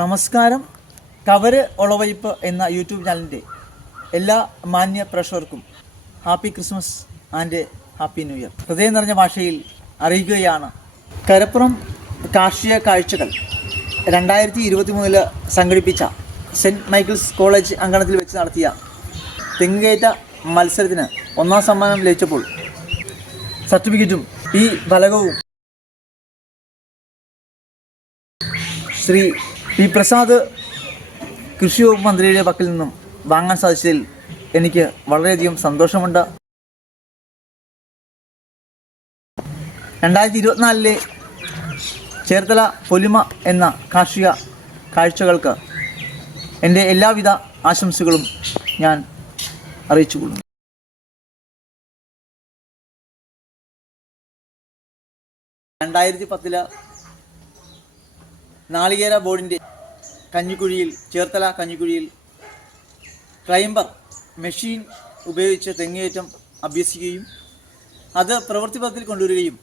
നമസ്കാരം. കവര് ഒളവയ്പ്പ് എന്ന യൂട്യൂബ് ചാനലിൻ്റെ എല്ലാ മാന്യ പ്രേക്ഷകർക്കും happy Christmas and happy new year. ഹൃദയം നിറഞ്ഞ ഭാഷയിൽ അറിയിക്കുകയാണ്. കരപ്പുറം കാർഷിക കാഴ്ചകൾ 2023 സംഘടിപ്പിച്ച സെൻറ്റ് മൈക്കിൾസ് കോളേജ് അങ്കണത്തിൽ വെച്ച് നടത്തിയ തെങ്ങുകയറ്റ മത്സരത്തിന് 1ാം സമ്മാനം ലഭിച്ചപ്പോൾ സർട്ടിഫിക്കറ്റും ഈ ഫലകവും ശ്രീ പി പ്രസാദ് കൃഷി വകുപ്പ് മന്ത്രിയുടെ പക്കൽ നിന്നും വാങ്ങാൻ സാധിച്ചതിൽ എനിക്ക് വളരെയധികം സന്തോഷമുണ്ട്. 2024 ചേർത്തല പൊലിമ എന്ന കാർഷിക കാഴ്ചകൾക്ക് എൻ്റെ എല്ലാവിധ ആശംസകളും ഞാൻ അറിയിച്ചുകൊള്ളുന്നു. 2010 നാളികേര ബോർഡിൻ്റെ കഞ്ഞിക്കുഴിയിൽ, ചേർത്തല കഞ്ഞിക്കുഴിയിൽ ക്ലൈംബർ മെഷീൻ ഉപയോഗിച്ച് തെങ്ങേറ്റം അഭ്യസിക്കുകയും അത് പ്രവൃത്തിപഥത്തിൽ കൊണ്ടുവരികയും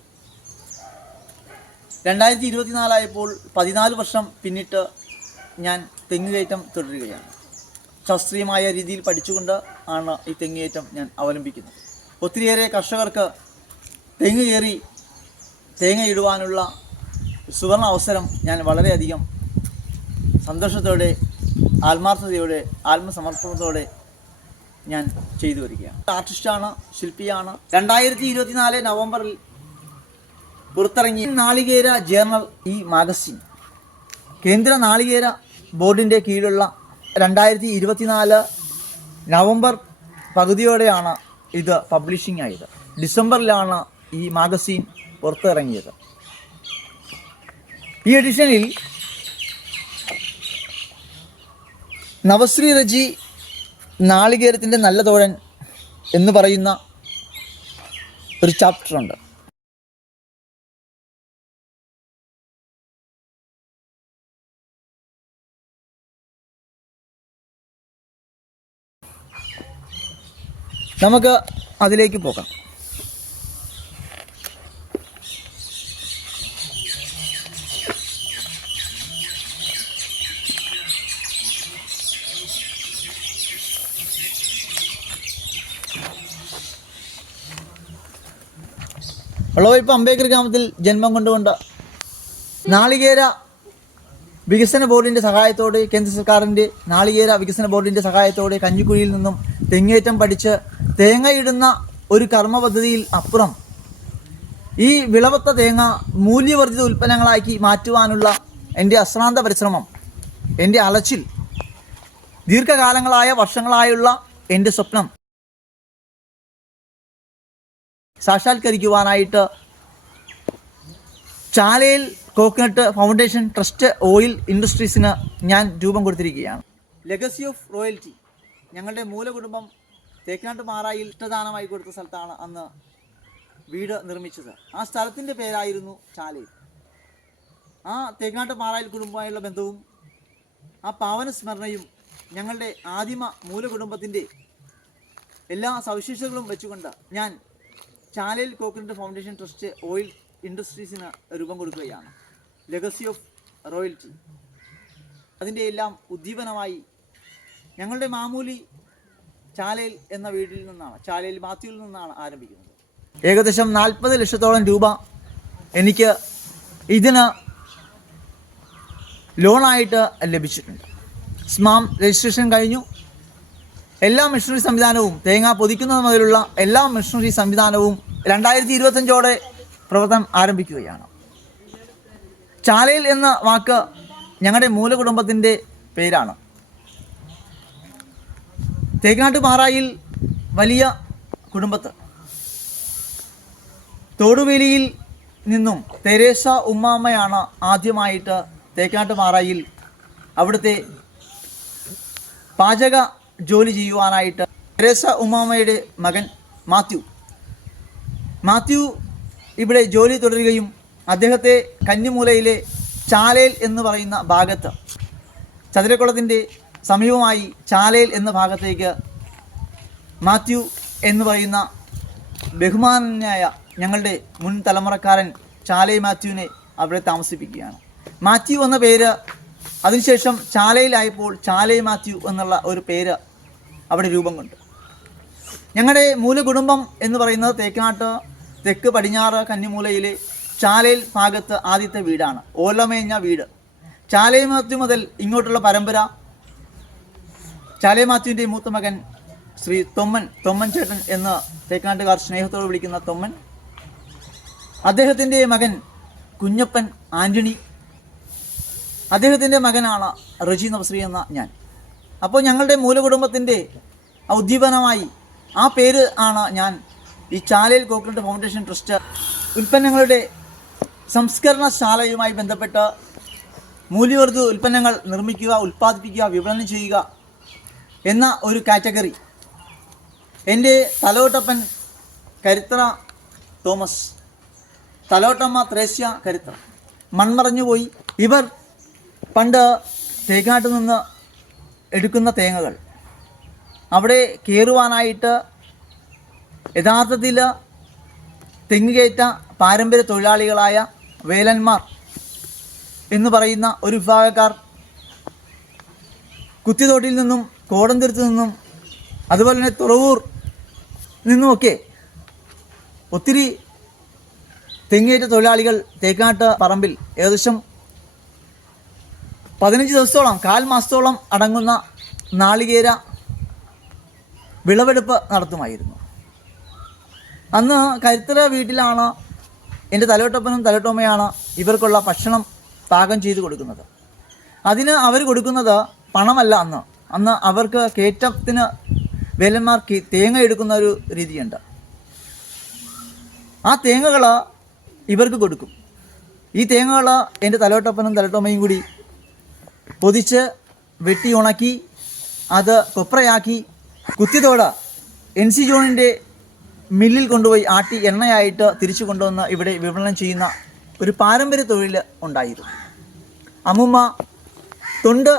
2024 ആയപ്പോൾ 14 വർഷം പിന്നിട്ട് ഞാൻ തെങ്ങുകയറ്റം തുടരുകയാണ്. ശാസ്ത്രീയമായ രീതിയിൽ പഠിച്ചുകൊണ്ട് ആണ് ഈ തെങ്ങുകയറ്റം ഞാൻ അവലംബിക്കുന്നത്. ഒത്തിരിയേറെ കർഷകർക്ക് തെങ്ങ് കയറി തേങ്ങയിടുവാനുള്ള സുവർണ അവസരം ഞാൻ വളരെയധികം സന്തോഷത്തോടെ, ആത്മാർത്ഥതയോടെ, ആത്മസമർപ്പണത്തോടെ ഞാൻ ചെയ്തു വരികയാണ്. ആർട്ടിസ്റ്റാണ്, ശില്പിയാണ്. 2024 നവംബറിൽ പുറത്തിറങ്ങിയ നാളികേര ജേർണൽ ഈ മാഗസിൻ കേന്ദ്ര നാളികേര ബോർഡിൻ്റെ കീഴിലുള്ള 2024 നവംബർ പകുതിയോടെയാണ് ഇത് പബ്ലിഷിംഗ് ആയത്. ഡിസംബറിലാണ് ഈ മാഗസിൻ പുറത്തിറങ്ങിയത്. ഈ എഡിഷനിൽ നവശ്രീ റജി നാളികേരത്തിൻ്റെ നല്ല തോഴൻ എന്ന് പറയുന്ന ഒരു ചാപ്റ്ററുണ്ട്. നമുക്ക് അതിലേക്ക് പോകാം. ഒളവയ്പ്പ് അംബേദ്കർ ഗ്രാമത്തിൽ ജന്മം കൊണ്ടുകൊണ്ട് നാളികേര വികസന ബോർഡിൻ്റെ സഹായത്തോടെ, കേന്ദ്ര സർക്കാരിൻ്റെ നാളികേര വികസന ബോർഡിൻ്റെ സഹായത്തോടെ കഞ്ഞിക്കുഴിയിൽ നിന്നും തെങ്ങേറ്റം പഠിച്ച് തേങ്ങയിടുന്ന ഒരു കർമ്മ പദ്ധതിയിൽ അപ്പുറം ഈ വിളവത്ത തേങ്ങ മൂല്യവർദ്ധിത ഉൽപ്പന്നങ്ങളാക്കി മാറ്റുവാനുള്ള എൻ്റെ അശ്രാന്ത പരിശ്രമം, എൻ്റെ അലച്ചിൽ, ദീർഘകാലങ്ങളായ വർഷങ്ങളായുള്ള എൻ്റെ സ്വപ്നം സാക്ഷാത്കരിക്കുവാനായിട്ട് ചാലയിൽ കോക്കനട്ട് ഫൗണ്ടേഷൻ ട്രസ്റ്റ് ഓയിൽ ഇൻഡസ്ട്രീസിന് ഞാൻ രൂപം കൊടുത്തിരിക്കുകയാണ്. ലെഗസി ഓഫ് റോയൽറ്റി ഞങ്ങളുടെ മൂലകുടുംബം തേക്കനാട്ട് മാറായിൽ ഇഷ്ടദാനമായി കൊടുത്ത സ്ഥലത്താണ് അന്ന് വീട് നിർമ്മിച്ചത്. ആ സ്ഥലത്തിൻ്റെ പേരായിരുന്നു ചാലയിൽ. ആ തേക്കനാട്ട് മാറായിൽ കുടുംബമായുള്ള ബന്ധവും ആ പാവന സ്മരണയും ഞങ്ങളുടെ ആദിമ മൂലകുടുംബത്തിൻ്റെ എല്ലാ സവിശേഷതകളും വെച്ചുകൊണ്ട് ഞാൻ ചാലയിൽ കോക്കനട്ട് ഫൗണ്ടേഷൻ ട്രസ്റ്റ് ഓയിൽ ഇൻഡസ്ട്രീസിന് രൂപം കൊടുക്കുകയാണ്. Legacy of royalty. അതിൻ്റെ എല്ലാം ഉദ്ദീപനമായി ഞങ്ങളുടെ മാമൂലി ചാലയിൽ എന്ന വീട്ടിൽ നിന്നാണ്, ചാലയിൽ മാത്യുവിൽ നിന്നാണ് ആരംഭിക്കുന്നത്. ഏകദേശം 40 ലക്ഷത്തോളം രൂപ എനിക്ക് ഇതിന് ലോണായിട്ട് ലഭിച്ചിട്ടുണ്ട്. സ്മാം രജിസ്ട്രേഷൻ കഴിഞ്ഞു. എല്ലാ മെഷീനറി സംവിധാനവും, തേങ്ങ പൊതിക്കുന്നത് മുതലുള്ള എല്ലാ മെഷീനറി സംവിധാനവും 2025 പ്രവർത്തനം ആരംഭിക്കുകയാണ്. ചാലയിൽ എന്ന വാക്ക് ഞങ്ങളുടെ മൂലകുടുംബത്തിൻ്റെ പേരാണ്. തേക്കനാട്ട് മാറായിൽ വലിയ കുടുംബത്ത് തോടുവേലിയിൽ നിന്നും തെരേസ ഉമ്മാമ്മയാണ് ആദ്യമായിട്ട് തേക്കനാട്ട് മാറായിൽ അവിടുത്തെ പാചക ജോലി ചെയ്യുവാനായിട്ട്. തെരേസ ഉമ്മാമ്മയുടെ മകൻ മാത്യു ഇവിടെ ജോലി തുടരുകയും അദ്ദേഹത്തെ കന്നിമൂലയിലെ ചാലയിൽ എന്ന് പറയുന്ന ഭാഗത്ത്, ചതുരക്കുളത്തിൻ്റെ സമീപമായി ചാലയിൽ എന്ന ഭാഗത്തേക്ക് മാത്യു എന്ന് പറയുന്ന ബഹുമാനായ ഞങ്ങളുടെ മുൻ തലമുറക്കാരൻ ചാലൈ മാത്യുവിനെ അവിടെ താമസിപ്പിക്കുകയാണ്. മാത്യു എന്ന പേര് അതിനുശേഷം ചാലയിലായപ്പോൾ ചാലൈ മാത്യു എന്നുള്ള ഒരു പേര് അവിടെ രൂപം കൊണ്ടു. ഞങ്ങളുടെ മൂലകുടുംബം എന്ന് പറയുന്നത് തേക്കനാട്ട് തെക്ക് പടിഞ്ഞാറ് കന്നിമൂലയിലെ ചാലയിൽ ഭാഗത്ത് ആദ്യത്തെ വീടാണ്, ഓലമേഞ്ഞ വീട്. ചാലൈ മാത്യു മുതൽ ഇങ്ങോട്ടുള്ള പരമ്പര, ചാലൈ മാത്യുവിൻ്റെ മൂത്ത മകൻ ശ്രീ തൊമ്മൻ ചേട്ടൻ എന്ന് തേക്കനാട്ടുകാർ സ്നേഹത്തോട് വിളിക്കുന്ന തൊമ്മൻ, അദ്ദേഹത്തിൻ്റെ മകൻ കുഞ്ഞപ്പൻ ആൻ്റണി, അദ്ദേഹത്തിൻ്റെ മകനാണ് റജി നവശ്രീ എന്ന ഞാൻ. അപ്പോൾ ഞങ്ങളുടെ മൂലകുടുംബത്തിൻ്റെ ഔദ്ദീപനമായി ആ പേര് ആണ് ഞാൻ ഈ ചാലയിൽ കോക്കനട്ട് ഫൗണ്ടേഷൻ ട്രസ്റ്റ് ഉൽപ്പന്നങ്ങളുടെ സംസ്കരണശാലയുമായി ബന്ധപ്പെട്ട് മൂല്യവർദ്ധിത ഉൽപ്പന്നങ്ങൾ നിർമ്മിക്കുക, ഉൽപ്പാദിപ്പിക്കുക, വിപണനം ചെയ്യുക എന്ന ഒരു കാറ്റഗറി എൻ്റെ തലോട്ടപ്പൻ കരുത്തറ തോമസ്, തലോട്ടമ്മ ത്രേസ്യ കരുത്തറ മൺമറഞ്ഞുപോയി. ഇവർ പണ്ട് തേങ്ങാട്ട് നിന്ന് എടുക്കുന്ന തേങ്ങകൾ അവിടെ കയറുവാനായിട്ട് യഥാർത്ഥത്തിൽ തെങ്ങുകയറ്റ പാരമ്പര്യ തൊഴിലാളികളായ വേലന്മാർ എന്ന് പറയുന്ന ഒരു വിഭാഗക്കാർ കുത്തിത്തോട്ടിൽ നിന്നും കോടന്തുരുത്ത് നിന്നും അതുപോലെ തന്നെ തുറവൂർ നിന്നുമൊക്കെ ഒത്തിരി തെങ്ങേറ്റ തൊഴിലാളികൾ തേക്കാട്ട് പറമ്പിൽ ഏകദേശം 15 ദിവസത്തോളം, 1/4 മാസത്തോളം അടങ്ങുന്ന നാളികേര വിളവെടുപ്പ് നടത്തുമായിരുന്നു. അന്ന് കരുത്തറ വീട്ടിലാണ് എൻ്റെ തലോട്ടപ്പനും തലോട്ടമ്മയാണ് ഇവർക്കുള്ള ഭക്ഷണം പാകം ചെയ്ത് കൊടുക്കുന്നത്. അതിന് അവർ കൊടുക്കുന്നത് പണമല്ല. അന്ന് അവർക്ക് കയറ്റത്തിന് വേലന്മാർക്ക് തേങ്ങ എടുക്കുന്ന ഒരു രീതിയുണ്ട്. ആ തേങ്ങകൾ ഇവർക്ക് കൊടുക്കും. ഈ തേങ്ങകൾ എൻ്റെ തലോട്ടപ്പനും തലോട്ടമ്മയും കൂടി പൊതിച്ച് വെട്ടി ഉണക്കി അത് കൊപ്രയാക്കി കുത്തിത്തോട് NC ജോണിൻ്റെ മില്ലിൽ കൊണ്ടുപോയി ആട്ടി എണ്ണയായിട്ട് തിരിച്ചു കൊണ്ടുവന്ന് ഇവിടെ വിപണനം ചെയ്യുന്ന ഒരു പാരമ്പര്യ തൊഴിൽ ഉണ്ടായിരുന്നു. അമ്മുമ്മ തൊണ്ട്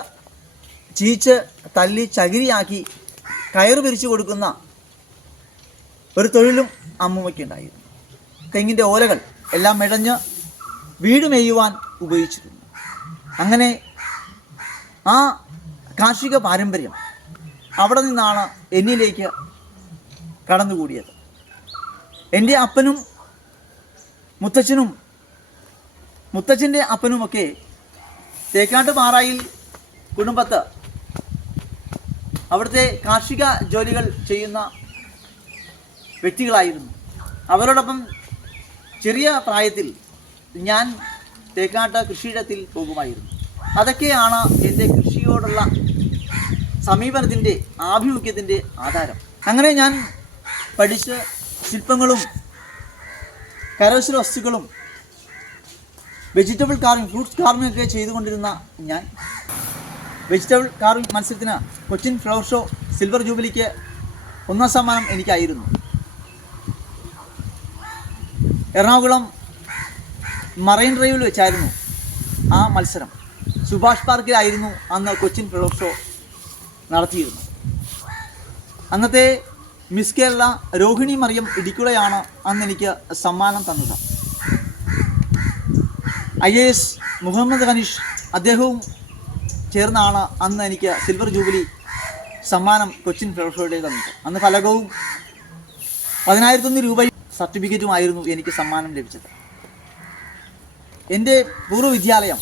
ചീച്ച് തല്ലി ചകിരിയാക്കി കയറ് പിരിച്ചു കൊടുക്കുന്ന ഒരു തൊഴിലും അമ്മുമ്മയ്ക്കുണ്ടായിരുന്നു. തെങ്ങിൻ്റെ ഓലകൾ എല്ലാം മെടഞ്ഞ് വീട് മേയുവാൻ ഉപയോഗിച്ചിരുന്നു. അങ്ങനെ ആ കാർഷിക പാരമ്പര്യം അവിടെ നിന്നാണ് എന്നിലേക്ക് കടന്നുകൂടിയത്. എൻ്റെ അപ്പനും മുത്തച്ഛൻ്റെ അപ്പനുമൊക്കെ തേക്കാട്ട് പാറായിൽ കുടുംബത്ത് അവിടുത്തെ കാർഷിക ജോലികൾ ചെയ്യുന്ന വ്യക്തികളായിരുന്നു. അവരോടൊപ്പം ചെറിയ പ്രായത്തിൽ ഞാൻ തേക്കാട്ട് കൃഷിയിടത്തിൽ പോകുമായിരുന്നു. അതൊക്കെയാണ് എൻ്റെ കൃഷിയോടുള്ള സമീപനത്തിൻ്റെ ആഭിമുഖ്യത്തിൻ്റെ ആധാരം. അങ്ങനെ ഞാൻ പഠിച്ച് ശില്പങ്ങളും കരകൗശല വസ്തുക്കളും വെജിറ്റബിൾ കാർവിംഗ്, ഫ്രൂട്ട്സ് കാർവിംഗ് ഒക്കെ ചെയ്തുകൊണ്ടിരുന്ന ഞാൻ വെജിറ്റബിൾ കാർവിംഗ് മത്സരത്തിന് കൊച്ചിൻ ഫ്ലവർ ഷോ സിൽവർ ജൂബിലിക്ക് 1ാം സമ്മാനം എനിക്കായിരുന്നു. എറണാകുളം മറൈൻ ഡ്രൈവിൽ വെച്ചായിരുന്നു ആ മത്സരം. സുഭാഷ് പാർക്കിലായിരുന്നു അന്ന് കൊച്ചിൻ ഫ്ലവർ ഷോ നടത്തിയിരുന്നത്. അന്നത്തെ മിസ് കേരള രോഹിണി മറിയം ഇടിക്കുളയാണ് അന്ന് എനിക്ക് സമ്മാനം തന്നത്. IAS മുഹമ്മദ് ഹനീഷ് അദ്ദേഹവും ചേർന്നാണ് അന്ന് എനിക്ക് സിൽവർ ജൂബിലി സമ്മാനം കൊച്ചിൻ ഫ്ലവർ ഷോയുടെ തന്നത്. അന്ന് ഫലകവും 10,001 രൂപയും സർട്ടിഫിക്കറ്റുമായിരുന്നു എനിക്ക് സമ്മാനം ലഭിച്ചത്. എൻ്റെ പൂർവ്വ വിദ്യാലയം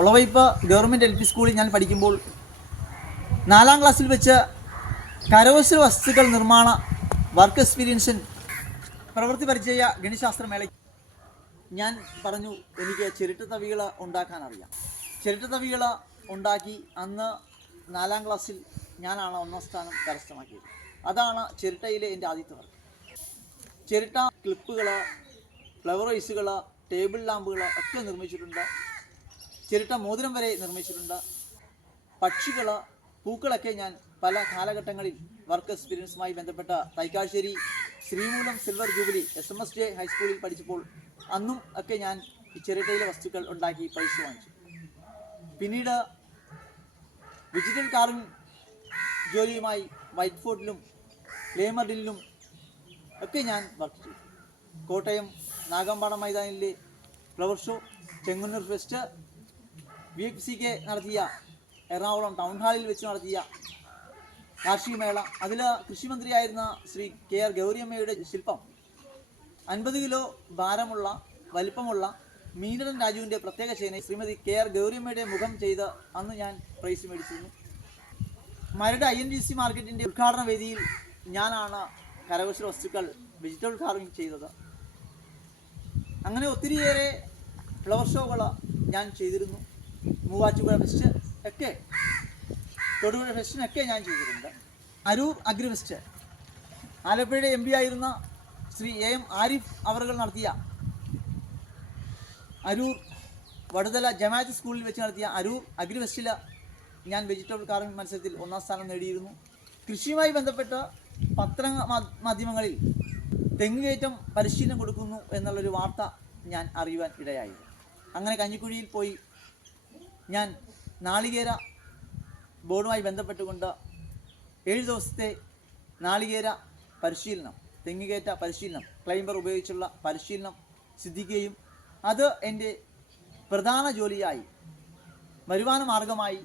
ഒളവയ്പ് ഗവൺമെൻറ് LP സ്കൂളിൽ ഞാൻ പഠിക്കുമ്പോൾ 4ാം ക്ലാസ്സിൽ വെച്ച് കരകൗശല വസ്തുക്കൾ നിർമ്മാണ വർക്ക് എക്സ്പീരിയൻസിൻ പ്രവൃത്തി പരിചയ ഗണിതശാസ്ത്രമേള ഞാൻ പറഞ്ഞു എനിക്ക് ചിരട്ടത്തവികൾ ഉണ്ടാക്കാൻ അറിയാം. ചിരട്ടത്തവികൾ ഉണ്ടാക്കി അന്ന് 4ാം ക്ലാസ്സിൽ ഞാനാണ് 1ാം സ്ഥാനം കരസ്ഥമാക്കിയത്. അതാണ് ചിരട്ടയിലെ എൻ്റെ ആദ്യത്തെ വർക്ക്. ചിരട്ട ക്ലിപ്പുകൾ, ഫ്ലവർ വൈസുകൾ, ടേബിൾ ലാമ്പുകൾ ഒക്കെ നിർമ്മിച്ചിട്ടുണ്ട്. ചിരട്ട മോതിരം വരെ നിർമ്മിച്ചിട്ടുണ്ട്. പക്ഷികൾ, പൂക്കളൊക്കെ ഞാൻ പല കാലഘട്ടങ്ങളിൽ വർക്ക് എക്സ്പീരിയൻസുമായി ബന്ധപ്പെട്ട തൈക്കാശ്ശേരി ശ്രീമൂലം സിൽവർ ജൂബിലി SMSJ ഹൈസ്കൂളിൽ പഠിച്ചപ്പോൾ അന്നും ഒക്കെ ഞാൻ ഈ ചിരട്ടയിലെ വസ്തുക്കൾ ഉണ്ടാക്കി പൈസ വാങ്ങിച്ചു. പിന്നീട് വെജിറ്റബിൾ കാർവിംഗ് ജോലിയുമായി വൈറ്റ് ഫോർട്ടിലും ലേമർഡിലും ഒക്കെ ഞാൻ വർക്ക് ചെയ്തു. കോട്ടയം നാഗമ്പാടം മൈതാനിലെ flower show, Chengannur fest, VFCK നടത്തിയ എറണാകുളം ടൗൺ ഹാളിൽ വെച്ച് നടത്തിയ കാർഷിക മേള, അതിൽ കൃഷിമന്ത്രിയായിരുന്ന ശ്രീ KR ഗൗരിയമ്മയുടെ ശില്പം 50 കിലോ ഭാരമുള്ള വലിപ്പമുള്ള മീനടൻ രാജുവിൻ്റെ പ്രത്യേക ചേന ശ്രീമതി KR ഗൗരിയമ്മയുടെ മുഖം ചെയ്ത് അന്ന് ഞാൻ പ്രൈസ് മേടിച്ചിരുന്നു. മരട് INGC മാർക്കറ്റിൻ്റെ ഉദ്ഘാടന വേദിയിൽ ഞാനാണ് കരകൗശല വസ്തുക്കൾ വെജിറ്റബിൾ കാർവിംഗ് ചെയ്തത്. അങ്ങനെ ഒത്തിരിയേറെ ഫ്ലവർ ഷോകൾ ഞാൻ ചെയ്തിരുന്നു. മൂവാറ്റുപുഴ ഫെസ്റ്റ് ഒക്കെ, തൊടുപുഴ ഫെസ്റ്റിനൊക്കെ ഞാൻ ചെയ്തിട്ടുണ്ട്. അരൂർ അഗ്രിഫെസ്റ്റ്, ആലപ്പുഴയുടെ MP ആയിരുന്ന ശ്രീ AM ആരിഫ് അവർ നടത്തിയ അരൂർ വടുതല ജമാഅത്ത് സ്കൂളിൽ വെച്ച് നടത്തിയ അരൂർ അഗ്രിഫെസ്റ്റിൽ ഞാൻ വെജിറ്റബിൾ കാർവിംഗ് മത്സരത്തിൽ 1ാം സ്ഥാനം നേടിയിരുന്നു. കൃഷിയുമായി ബന്ധപ്പെട്ട മാധ്യമങ്ങളിൽ തെങ്ങുകയറ്റം പരിശീലനം കൊടുക്കുന്നു എന്നുള്ളൊരു വാർത്ത ഞാൻ അറിയുവാൻ ഇടയായി. അങ്ങനെ കഞ്ഞിക്കുഴിയിൽ പോയി ഞാൻ നാളികേര ബോർഡുമായി ബന്ധപ്പെട്ടുകൊണ്ട് 7 ദിവസത്തെ നാളികേര പരിശീലനം, തെങ്ങുകയറ്റ പരിശീലനം, ക്ലൈംബർ ഉപയോഗിച്ചുള്ള പരിശീലനം സിദ്ധിക്കുകയും അത് എൻ്റെ പ്രധാന ജോലിയായി, വരുമാന മാർഗമായി